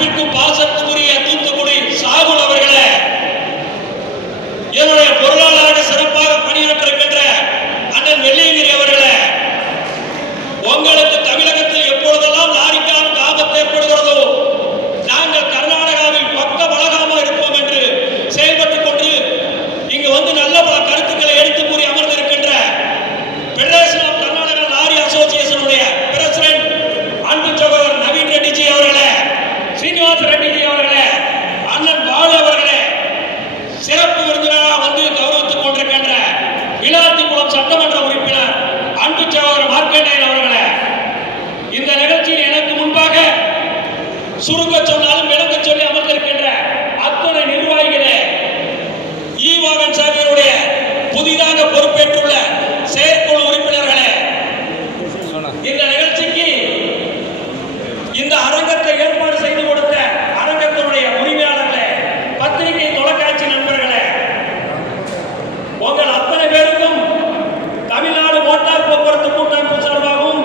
அன்பிற்கும் பாசத்துக்குரிய தூத்துக்குடி சாகுல் அவர்களே, என்னுடைய பொருளாளராக சிறப்பாக பணியாற்றிருக்கின்ற அண்ணன் வெள்ளியங்கிரி அவர்களே, உங்களுக்கு தமிழகத்தில் எப்பொழுதெல்லாம் லாரிக்கான ஆபத்து ஏற்படுகிறதோ நாங்கள் கர்நாடகாவில் பக்க பலகாம இருப்போம் என்று செயல்பட்டுக் கொண்டு இங்கு வந்து நல்ல பல கருத்துக்களை எடுத்து கூறி அமர்ந்திருக்கின்ற பெடரேஷன் ஆஃப் கர்நாடகா லாரி அசோசியேஷனுடைய பிரசிடென்ட் அன்பு சகோதரர் நவீன் ரெட்டிஜி அவர்களே, ஸ்ரீனிவாஸ் ரெட்டிஜி அவர்களே, அண்ணன் பாலு அவர்களே, சிறப்பு விருந்தினராக வந்து கௌரவித்துக் கொண்டிருக்கின்ற விளாத்திக்குளம் சட்டமன்ற உறுப்பினர் அன்பு சகோதரர் மார்க்கண்டேயன் அவர்களே, இந்த நிகழ்ச்சியில் எனக்கு முன்பாக சுருங்க சொன்னாலும் விளங்க சொல்லி அமர்ந்திருக்கின்ற அத்தனை நிர்வாகிகளே, ஈவாகன் சாமியுடைய புதிதாக பொறுப்பேற்றுள்ள செயற்குழு உறுப்பினர்களே, இந்த நிகழ்ச்சிக்கு இந்த அரங்கத்தை ஏற்பாடு செய்து கொடுத்த அரங்கத்தினுடைய உரிமையாளர்களே, பத்திரிகை தொலைக்காட்சி நண்பர்களே, உங்கள் அத்தனை பேருக்கும் தமிழ்நாடு மோட்டார் போக்குவரத்து கூட்டமைப்பு சார்பாகவும்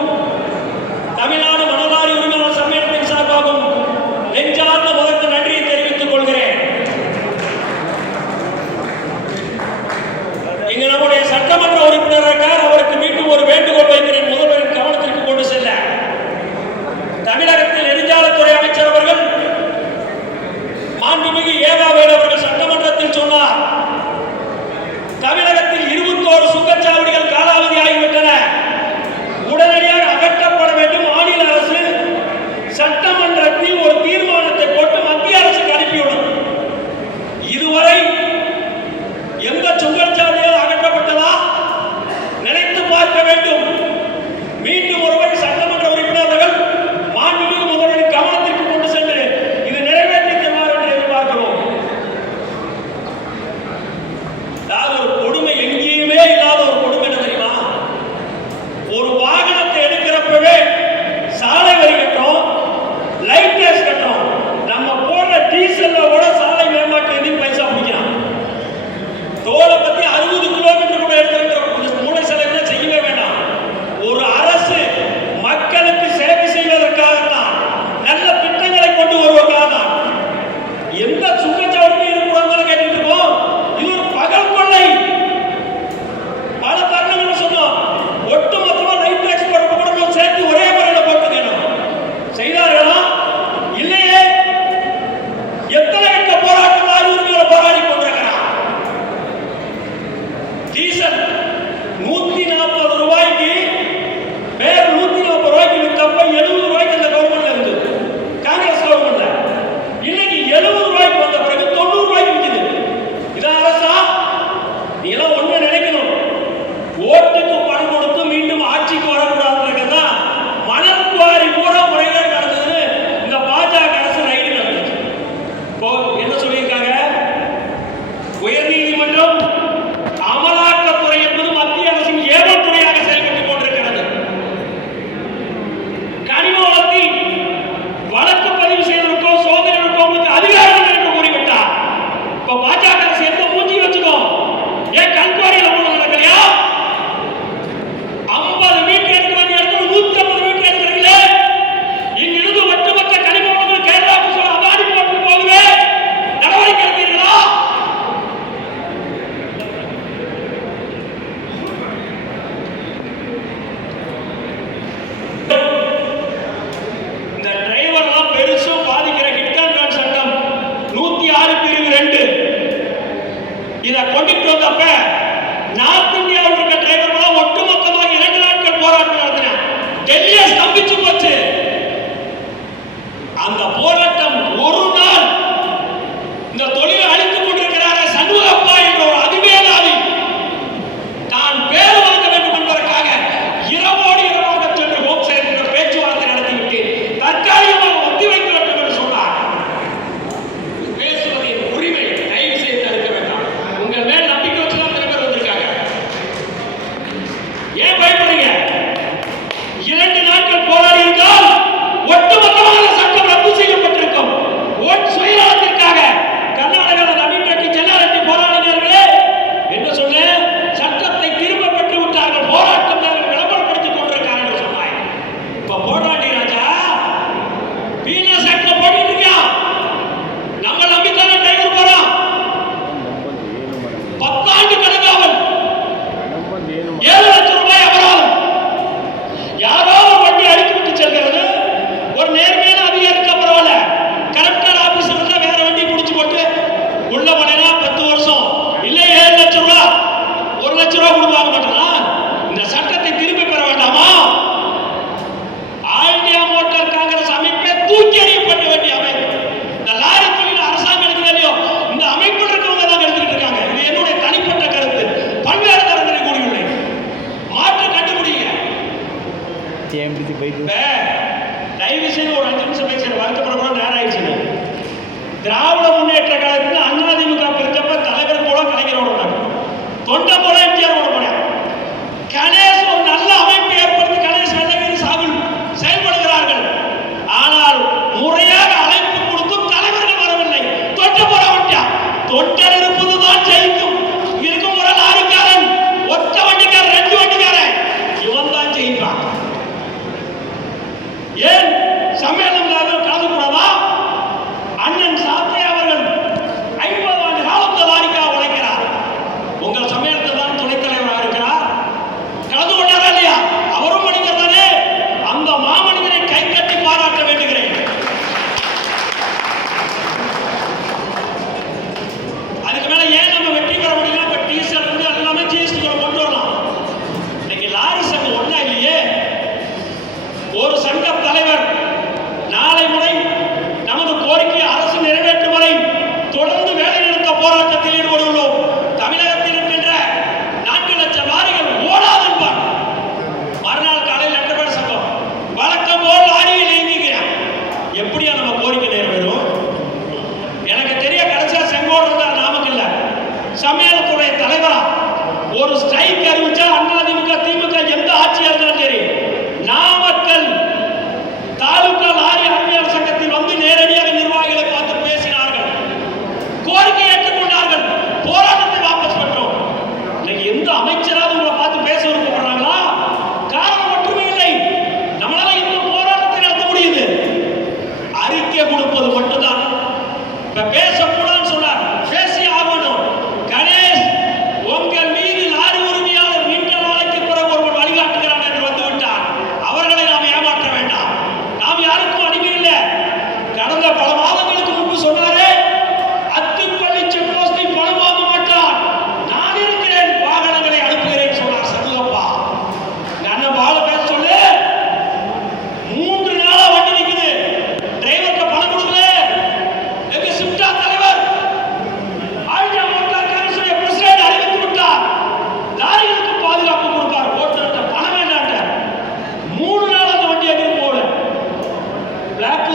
தமிழ்நாடு மணலாரி உரிமையாளர் சம்மேளனத்தின் சார்பாகவும் நெஞ்ச போறோம், நேரம் ஆயிடுச்சு. திராவிட முன்னேற்ற கழகத்துக்கு அதிமுக பிரிச்சப்ப தலைவர் போல கலைஞரோட தொண்டை போல எம்ஜிஆரோட போனேன். கணேஷ் ஒரு நல்ல அமைப்பு ஏற்படுத்தி கணேஷ் வெள்ளகிரி சாகுல் செயல்படுகிறார்கள். ஆனால் முறையாக அழைப்பு கொடுத்தும் தலைவர்கள் வரவில்லை. தொட்டு போட விட்டான். தொண்டர் இருப்பதுதான் ஜெயிக்கும். இருக்கும் ஒரு லாரிக்காரன், ஒத்த வண்டிக்காரன், 2 வண்டிக்காரன், இவன் தான் ஜெயிப்பான். ஏன் சம்மேளனம் கலந்து கூடாதா? அண்ணன் சாத்தே அவர்கள் 50 ஆண்டு காலம் இந்த லாரிக்காக உழைக்கிறார். உங்கள் சமயத்தில் தான் துணைத் தலைவராக இருக்கிறார். கலந்து கொண்டாரா இல்லையா? அவரும் மனிதர் தானே. அந்த மாமனிதரை கை கட்டி பாராட்ட வேண்டுகிறேன். அதுக்கு மேல ஏன் நம்ம வெற்றி பெற முடியல? இப்ப டீசல் வந்து எல்லாமே ஜிஎஸ்டி கொண்டு வரலாம். இன்னைக்கு லாரி சங்கம் ஒண்ணா இல்லையே. ஒரு சங்க தலைவர் நாளை முறை நமது கோரிக்கை அரசு நிறைவேற்றும் வரை தொடர்ந்து வேலைநிறுத்த போராட்டத்தில் ஈடுபடுள்ளோம். தமிழகத்தில் இருக்கின்ற 4 லட்சம் லாரிகள் ஓடாது என்பார். மறுநாள் காலையில் 2 பேர் சங்கம் வழக்கம் போல் லாரியில் இயங்குகிறார். எப்படியா நம்ம கோரிக்கை நிறைவேறும்? எனக்கு தெரிய கடைசியா செங்கோடு இருந்தார், நாமக்கல்ல சமையல்துறை தலைவரா ஒரு ஸ்ட்ரைக் அறிவிச்சா அதிமுக திமுக எந்த ஆட்சியா இருந்தாலும் சரி, நாமக்கல் தாலுகா லாரி அறிவியல் சங்கத்தில் வந்து நேரடியாக நிர்வாகிகளை பார்த்து பேசினார்கள். கோரிக்கை ஏற்றுக்கொண்டார்கள். போராட்டத்தை வாபஸ் பெற்றோம். இன்னைக்கு எந்த அமைச்சராவது உங்களை பார்த்து பேச விருப்பப்படுறாங்களா? காரணம் ஒற்றுமை இல்லை. நம்மளால இந்த போராட்டத்தை நடத்த முடியுது. அறிக்கை கொடுப்பது மட்டும்தான். இப்ப பேசக்கூடாதுன்னு சொன்னார், பேசி ஆகணும். கணேஷ், உங்கள் மீது லாரி உரிமையாளர் நீண்ட நாளைக்கு பிறகு ஒருவன் வழிகாட்டுகிறான் என்று வந்துவிட்டார். அவர்களை நாம் ஏமாற்ற வேண்டாம். நாம் யாருக்கும் அடிமை இல்லை. கடந்த பல மாதங்களுக்கு முன்பு சொன்னாரே, அத்துப்பள்ளி செக் போஸ்டை பணம் வாங்க மாட்டான், நான் இருக்கிறேன், வாகனங்களை அனுப்புகிறேன் சொன்னார் சண்முகப்பா. அண்ணன் பால பேச சொல்லு. 3 நாளா வண்டி நிக்குது, டிரைவருக்கு பணம் கொடுக்கல. எங்க சிப்டா தலைவர் ஆயிரா மோட்டார் காங்கிரஸ் பிரசிடென்ட் அறிவித்து விட்டார், லாரிகளுக்கு பாதுகாப்பு கொடுப்பார், ஓட்டுநர்கிட்ட பணம் வேண்டாம். 3 நாள் அந்த வண்டி எதிர்ப்பு போல. பிளாக்